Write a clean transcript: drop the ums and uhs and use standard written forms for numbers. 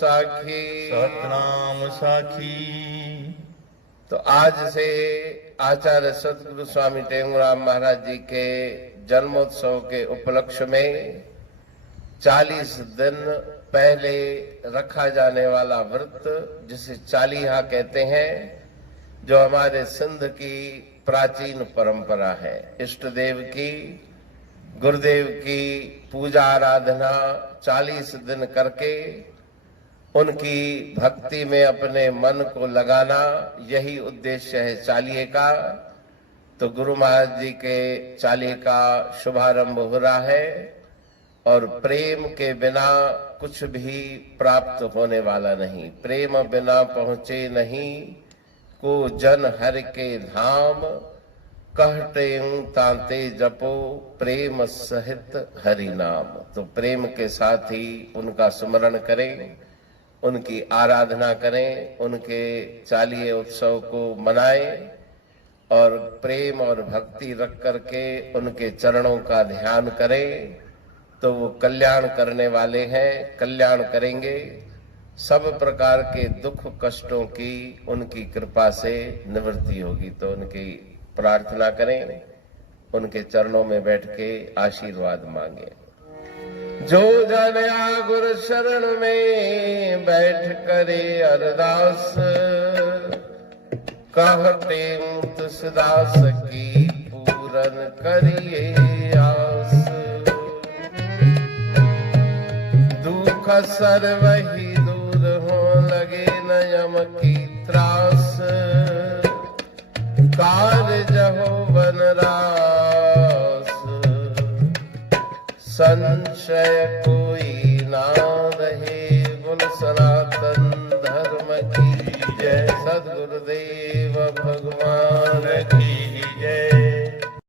साखी। सतनाम साखी। तो आज से आचार्य सतगुरु स्वामी टेंगुराम महाराज जी के जन्मोत्सव के उपलक्ष्य में 40 दिन पहले रखा जाने वाला व्रत, जिसे चालीहा कहते हैं, जो हमारे सिंध की प्राचीन परंपरा है। इष्ट देव की, गुरुदेव की पूजा आराधना 40 दिन करके उनकी भक्ति में अपने मन को लगाना, यही उद्देश्य है चालीहे का। तो गुरु महाराज जी के चालीहे का शुभारंभ हो रहा है और प्रेम के बिना कुछ भी प्राप्त होने वाला नहीं। प्रेम बिना पहुंचे नहीं को जन हरि के धाम, कहते तांते जपो प्रेम सहित हरि नाम। तो प्रेम के साथ ही उनका स्मरण करें, उनकी आराधना करें, उनके चालीहे उत्सव को मनाएं और प्रेम और भक्ति रख करके उनके चरणों का ध्यान करें। तो वो कल्याण करने वाले हैं, कल्याण करेंगे। सब प्रकार के दुख कष्टों की उनकी कृपा से निवृत्ति होगी। तो उनकी प्रार्थना करें, उनके चरणों में बैठ के आशीर्वाद मांगे। जो जन गुरु शरण में बैठ करे अरदास, कहते तुलसीदास की पूरन करिए आस। दुख सर्वहि दूर हो लगे न यम की त्रास, कार्य हो वनरास। संशय कोई ना रहे, बोल सनातन धर्म की जय। सद्गुरुदेव